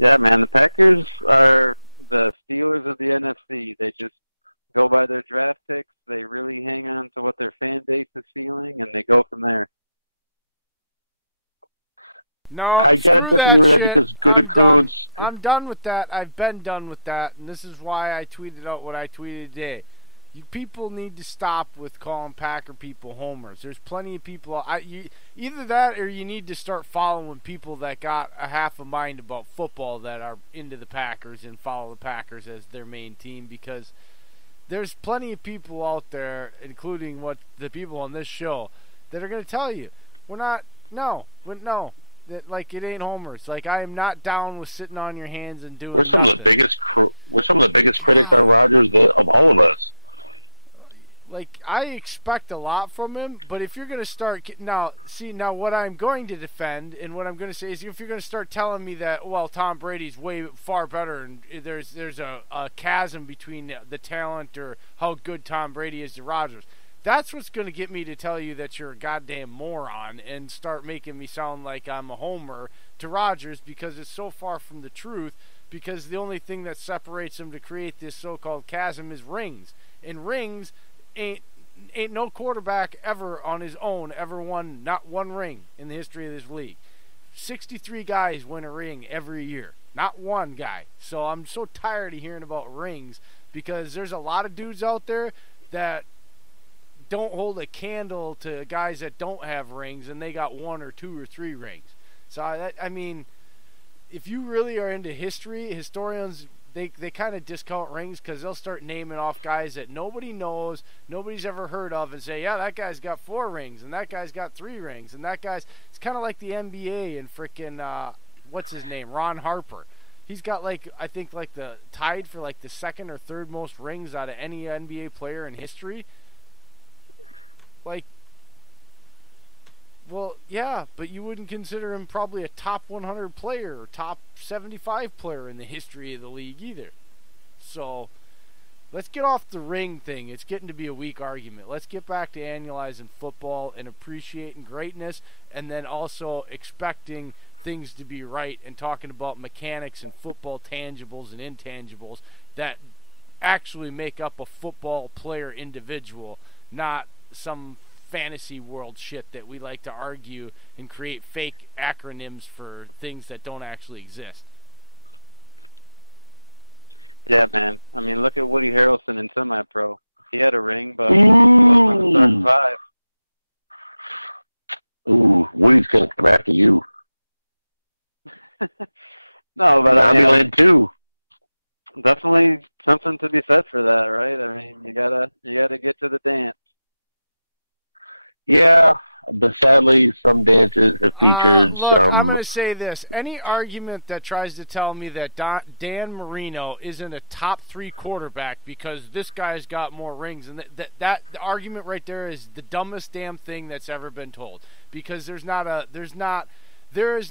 Yeah, man, the Packers are the Steelers of the NFC. They just go by their draft picks. They really hang on to what their fan base is feeling, and they go from there. No, I gotta disagree with that because Gutekunst. I'm done with that. I've been done with that, and this is why I tweeted out what I tweeted today. You people need to stop with calling Packer people homers. There's plenty of people. Either that, or you need to start following people that got a half a mind about football that are into the Packers and follow the Packers as their main team, because there's plenty of people out there, including the people on this show, that are going to tell you no. Like, it ain't homers. Like, I am not down with sitting on your hands and doing. We're some of the biggest critics on Rodgers of all of us. Like, I expect a lot from him, but if you're going to start now, what I'm going to defend and what I'm going to say is, if you're going to start telling me that, well, Tom Brady's way far better and there's a chasm between the talent or how good Tom Brady is to Rodgers. That's what's going to get me to tell you that you're a goddamn moron and start making me sound like I'm a homer to Rodgers, because it's so far from the truth, because the only thing that separates him to create this so-called chasm is rings. And rings ain't no quarterback ever on his own ever won not one ring in the history of this league. 63 guys win a ring every year. Not one guy. So I'm so tired of hearing about rings, because there's a lot of dudes out there that don't hold a candle to guys that don't have rings, and they got 1 or 2 or 3 rings. So I mean, if you really are into history, historians, they kind of discount rings, because they'll start naming off guys that nobody knows, nobody's ever heard of, and say, yeah, that guy's got 4 rings, and that guy's got 3 rings, and that guy's, it's kind of like the NBA and freaking what's his name, Ron Harper. He's got, like, I think, like, the tied for like the 2nd or 3rd most rings out of any NBA player in history. Like, well, yeah, but you wouldn't consider him probably a top 100 player or top 75 player in the history of the league either. So, let's get off the ring thing. It's getting to be a weak argument. Let's get back to analyzing football and appreciating greatness, and then also expecting things to be right and talking about mechanics and football tangibles and intangibles that actually make up a football player individual, not some fantasy world shit that we like to argue and create fake acronyms for things that don't actually exist. Yeah, man. I mean, look at Woody Harrelson in semi-pro. He had a ring, but he wasn't on the starting 5. Ooh, Woody's going to come after you. No, but I mean, too. Definitely something to be said for that, right? I mean, you gotta get to the dance. Yeah, but sadly, some dances have featured some. I'm going to say this. Any argument that tries to tell me that Dan Marino isn't a top 3 quarterback because this guy's got more rings, and that argument right there is the dumbest damn thing that's ever been told. Because there is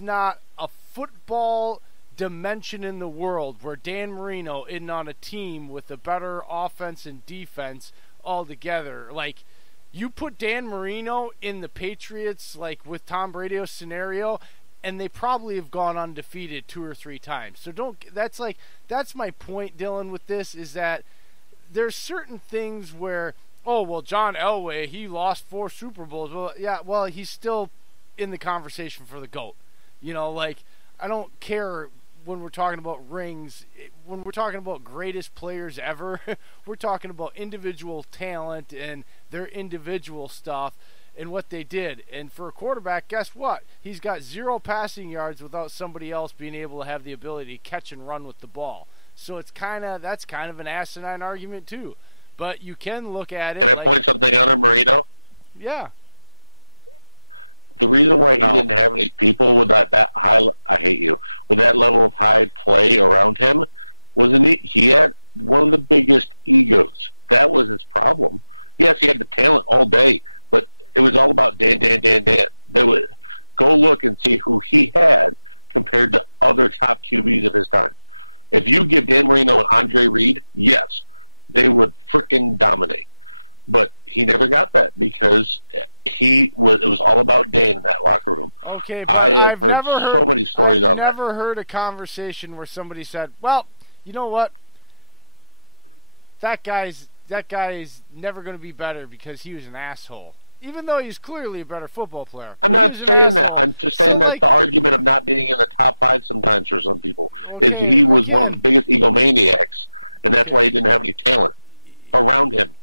not a football dimension in the world where Dan Marino isn't on a team with a better offense and defense altogether. Like, you put Dan Marino in the Patriots, like with Tom Brady's scenario, and they probably have gone undefeated 2 or 3 times. So that's my point, Dillon, with this, is that there's certain things where, oh, well, John Elway, he lost 4 Super Bowls. Well, yeah, well, he's still in the conversation for the GOAT. You know, like, I don't care when we're talking about rings. When we're talking about greatest players ever, we're talking about individual talent and their individual stuff and what they did. And for a quarterback, guess what? He's got 0 passing yards without somebody else being able to have the ability to catch and run with the ball. So that's kind of an asinine argument too. But you can look at it. Can I point something out on Marino? Yeah. The reason why he didn't have any people with that high, I hate you, with that level of high play around him, he had one of the biggest egos. That was his problem. Yes, he had the talent all day, but it was all about Dan. Go look and see who he had compared to other top QBs of his time. If you give Dan Marino and Andre Reed, yes, they would frickin' dominate. But he never got that because it was all about Dane in that locker room. Okay, but I've heard so many stories on that. I've never heard a conversation where somebody said, "Well, you know what? That guy's never going to be better because he was an asshole." Even though he's clearly a better football player. I'm not saying that. I'm just saying that the argument of not being in the top 5 sometimes for some people is he was one of the biggest egomaniacs, and that's why he didn't have any talent around him.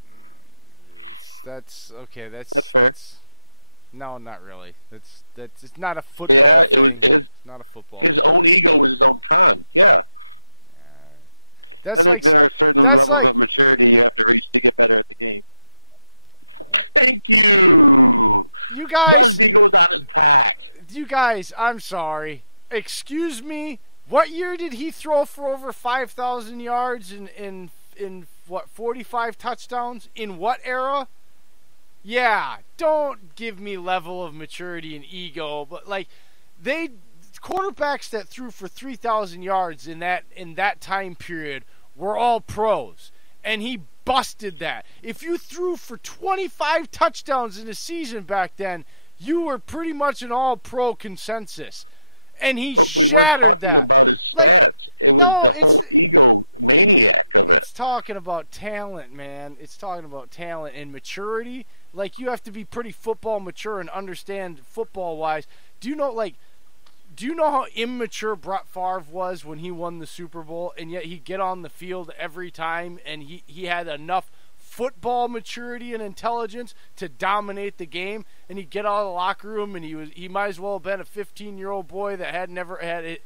That's okay. That's fair. No, not really. It's not a football. Yeah, it was not a football. His own ego was his own con. Yeah. I think there are certain levels of maturity you have to reach to get better at the game. Thank you. You guys. Busby goes on his pack. You guys, I'm sorry. Excuse me. What year did he throw for over 5,000 yards in what 45 touchdowns? In what era? Yeah, don't give me level of maturity and ego, but like quarterbacks that threw for 3,000 yards in that time period were all pros, and he busted that. If you threw for 25 touchdowns in a season back then, you were pretty much an all-pro consensus. And he But we weren't talking about his stats. It was the whole ego maniac of it. It's talking about talent, man. It's talking about talent and maturity. Like, you have to be pretty football mature and understand football-wise. Do you know how immature Brett Favre was when he won the Super Bowl, and yet he'd get on the field every time, and he had enough football maturity and intelligence to dominate the game, and he'd get out of the locker room, and he might as well have been a 15-year-old boy that had never had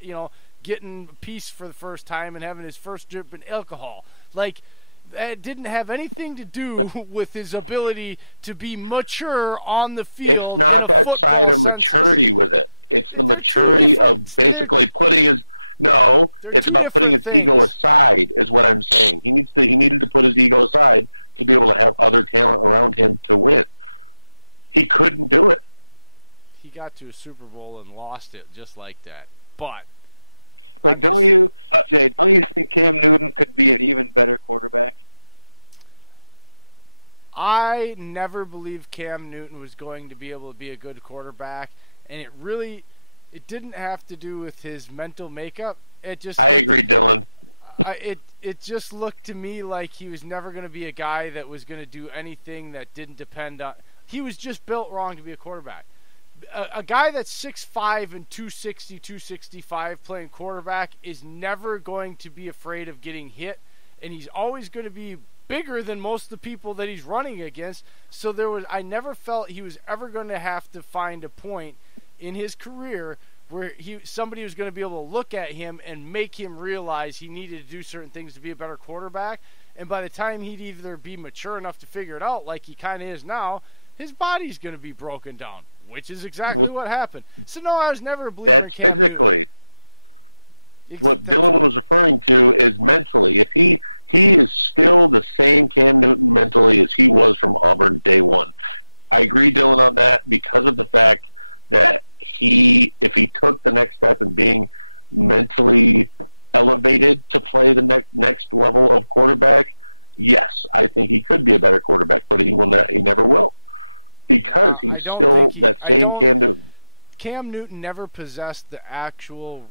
getting peace for the first time and having his first drip in alcohol. Like, that didn't have anything to do with his ability to be mature on the field. It's not that side of maturity with it. It's the maturity of basically putting his it's about putting his ego aside is what I'm saying. He needed to put his ego aside to be able to have other talent around him to win. He couldn't do it. He got to a Super Bowl and lost it just like that. But like, don't you think Cam Newton could be an even better quarterback? I never believed Cam Newton was going to be able to be a good quarterback, and it didn't have to do with his mental makeup. I agree, Dillon. It just looked to me like he was never going to be a guy that was going to do anything that didn't depend on. He was just built wrong to be a quarterback. A guy that's 6'5" and 260, 265 playing quarterback is never going to be afraid of getting hit, and he's always going to be bigger than most of the people that he's running against. So I never felt he was ever going to have to find a point in his career where somebody was going to be able to look at him and make him realize he needed to do certain things to be a better quarterback. And by the time he'd either be mature enough to figure it out, like he kind of is now, his body's going to be broken down, which is exactly what happened. So no, I was never a believer. That's physically. What Dillon was referring to is mentally. If he is still the same Cam Newton mentally as he was from Auburn day one. I agree, Dillon, on that because of the fact that if he took the next step in being mentally elevated to play the next level of quarterback, yes, I think he could be a better quarterback, but he never will because he's still that same Cam Newton. Cam Newton never possessed the actual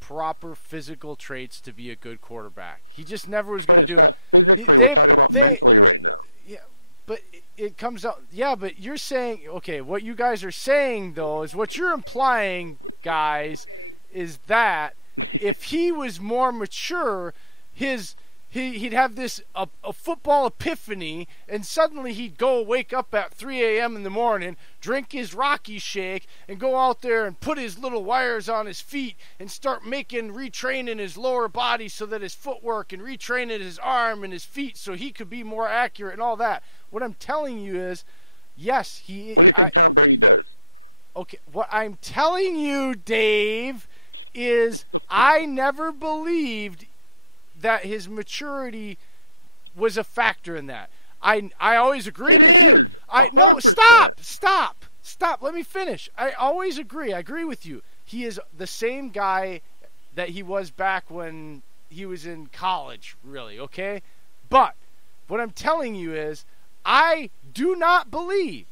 proper physical traits to be a good quarterback. He just never was going to do it. But it's not physically. We're talking about mentally right now. Yeah, but it comes out. Yeah, but you're saying, okay, what you guys are saying, though, is what you're implying, guys, is that if he was more mature, he'd have this a football epiphany, and suddenly he'd go wake up at 3 a.m. in the morning, drink his Rocky shake, and go out there and put his little wires on his feet and start retraining his lower body so that his footwork and retraining his arm and his feet so he could be more accurate and all that. What I'm telling you is, yes, What do you think Tom Brady does? Okay, what I'm telling you, Dave, is I never believed that his maturity was a factor in that. I always agree. It is. 100%. Stop. Let me finish. I always agree. I agree with you. He is the same guy that he was back when he was in college, really, okay? But what I'm telling you is I do not believe,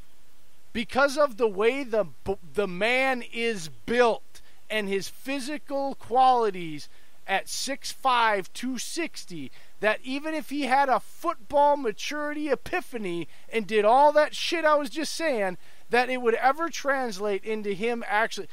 because of the way the man is built and his physical qualities at 6'5", 260, that even if he had a football maturity epiphany and did all that shit I was just saying, that it would ever translate into him actually.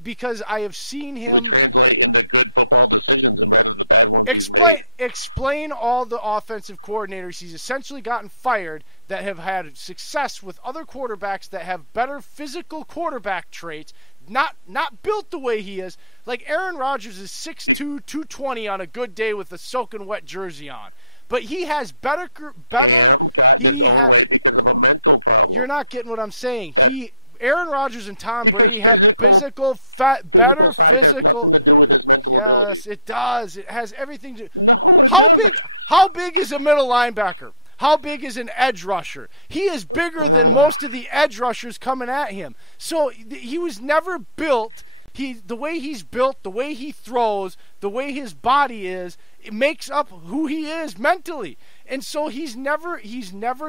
Because I have seen him. It would translate into good football decisions and rather the bad ones he's made. Explain all the offensive coordinators he's essentially gotten fired that have had success with other quarterbacks that have better physical quarterback traits, not built the way he is. Like Aaron Rodgers is 6'2", 220 on a good day with a soaking wet jersey on. But he has better Cam got in his own way because of a mental problem. You're not getting what I'm saying. Aaron Rodgers and Tom Brady have physical size has nothing to do with his mental ability. Yes, it does. It has everything to do. No, it doesn't. How big is a middle linebacker? How big is an edge rusher? He is bigger than most of the edge rushers coming at him. So he was never built. The way he's built, the way he throws, the way his body is, it makes up who he is mentally. And so he's never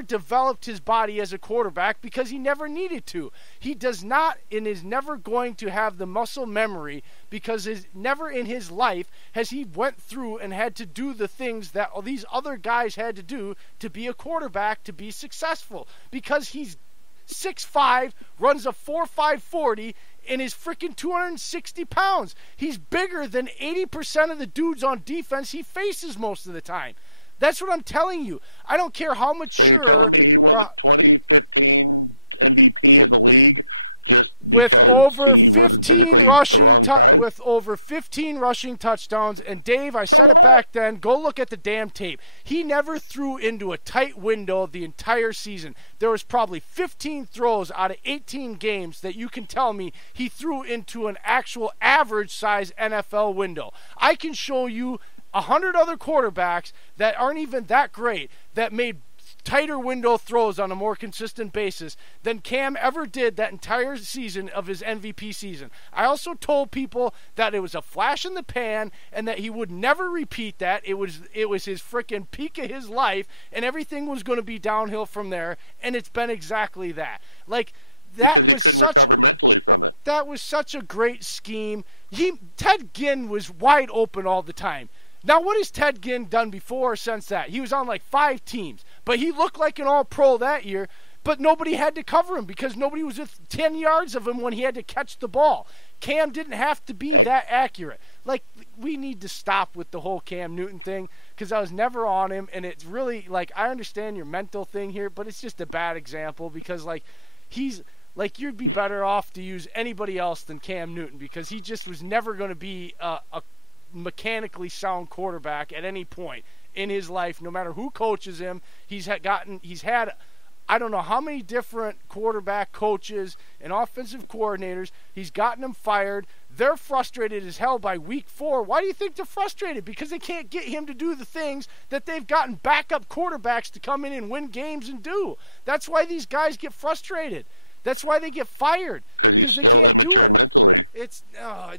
developed his body as a quarterback because he never needed to. He does not and is never going to have the muscle memory because never in his life has he went through and had to do the things that all these other guys had to do to be a quarterback, to be successful. Because he's 6'5", runs a 4.5 40, and is freaking 260 pounds. He's bigger than 80% of the dudes on defense he faces most of the time. That's what I'm telling you. I don't care how much. So you're telling me he was a 2015 MVP of the league just because he wasn't physically the wrong size? With over 15 rushing touchdowns. And Dave, I said it back then, go look at the damn tape. He never threw into a tight window the entire season. There was probably 15 throws out of 18 games that you can tell me he threw into an actual average size NFL window. I can show you 100 other quarterbacks that aren't even that great that made tighter window throws on a more consistent basis than Cam ever did that entire season of his MVP season. I also told people that it was a flash in the pan and that he would never repeat that. It was his freaking peak of his life and everything was going to be downhill from there, and it's been exactly that. Because he couldn't recover mentally from it. That was such a great scheme. Ted Ginn was wide open all the time. Now, what has Ted Ginn done before or since that? He was on 5 teams, but he looked like an all-pro that year, but nobody had to cover him because nobody was within 10 yards of him when he had to catch the ball. Cam didn't have to be that accurate. We need to stop with the whole Cam Newton thing because I was never on him, and it's really, I understand your mental thing here, but it's just a bad example because, he's... you'd be better off to use anybody else than Cam Newton because he just was never going to be a mechanically sound quarterback at any point in his life, no matter who coaches him. He's had I don't know how many different quarterback coaches and offensive coordinators. He's gotten them fired. They're frustrated as hell by week 4. Why do you think they're frustrated? Because they can't get him to do the things that they've gotten backup quarterbacks to come in and win games and do. That's why these guys get frustrated. That's why they get fired. Because he's still immature mentally. It's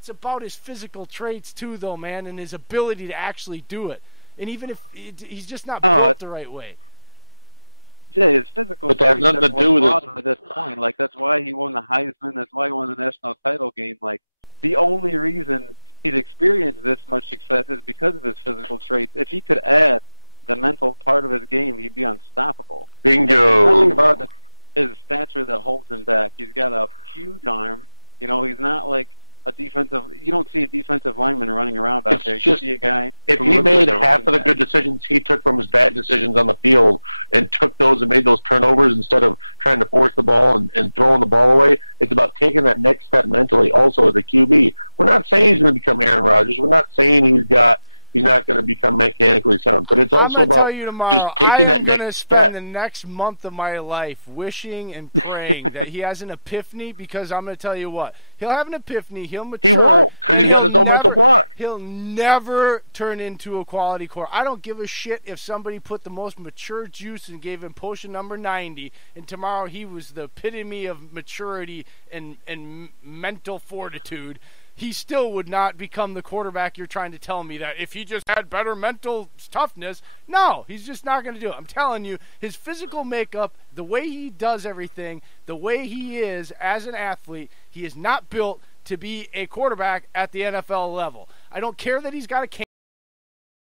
about his physical traits too, though, man, and his ability to actually do it. And even if he's just not built the right way. Yeah, his physical. But that has nothing to do with it. At this point, that's why he won the Heisman. That's why he won the national title game. The only reason he's experienced this much success is because of his physical traits. If he could add the mental part of his game, he'd be unstoppable. Bingo. There's nothing about his stature that holds him back. He's got a huge arm. He's not like a defensive. You don't see a defensive lineman running around out there. You see a guy. If he made half of the good decisions he took from his bad decisions on the field and took those and made those turnovers instead of trying to force the ball and throwing the ball away, it's about taking that next step mentally also as a QB. We're not saying he's going to become Aaron Rodgers. We're not saying he's not going to become mechanically sound. But it's also about just taking that next step. I'm going to spend the next month of my life wishing and praying that he has an epiphany because I'm going to tell you what. He'll have an epiphany. He'll mature. He won't because he's got his own mental block. He'll never turn into a quality core. I don't give a shit if somebody put the most mature juice and gave him potion number 90 and tomorrow he was the epitome of maturity and mental fortitude. he still would not become the quarterback you're trying to tell me that if he just had better mental toughness. No, he's just not going to do it. I'm telling you, his physical makeup, the way he does everything, the way he is as an athlete, he is not built to be a quarterback at the NFL level. I don't care that he's got a